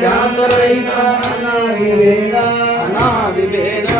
జాతరైన అనాది వేద అనాది వేద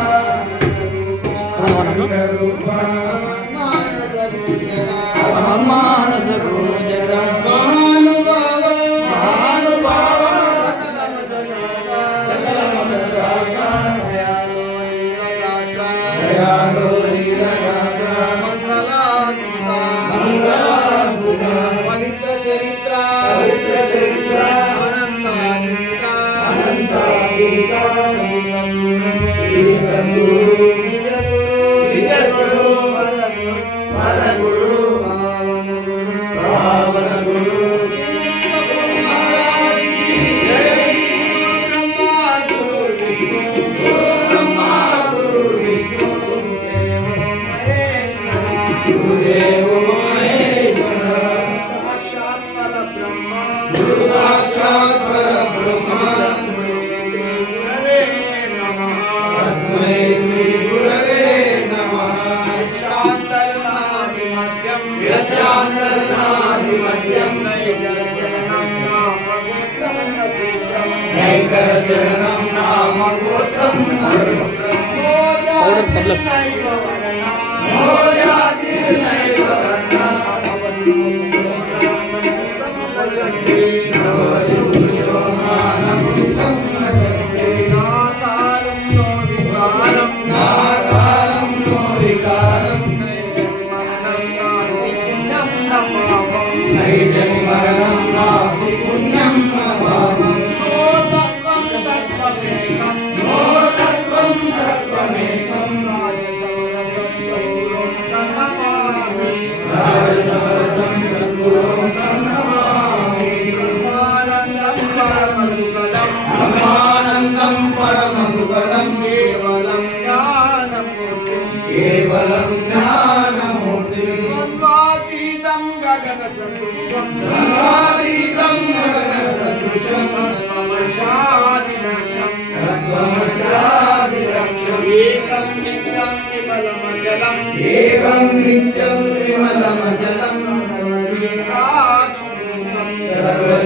शंकर चरणम नाम गोत्रम मतलब- नरम मोया तबला मोया दिल విమలమచలం ఏవం నిత్యం విమలమచలం సర్వదేశ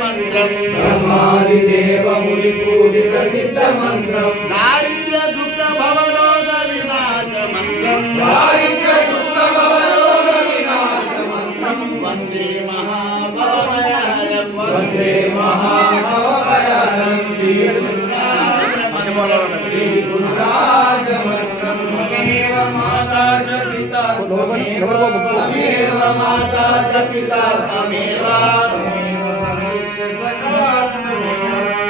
మంత్రం బ్రహ్మాది దేవముని పూజిత సిద్ధ మంత్రం. దారిద్ర్య దుఃఖ భవరోగ వినాశ మంత్రం. దారిద్ర్య దుఃఖ మాతా పితా. మమేవ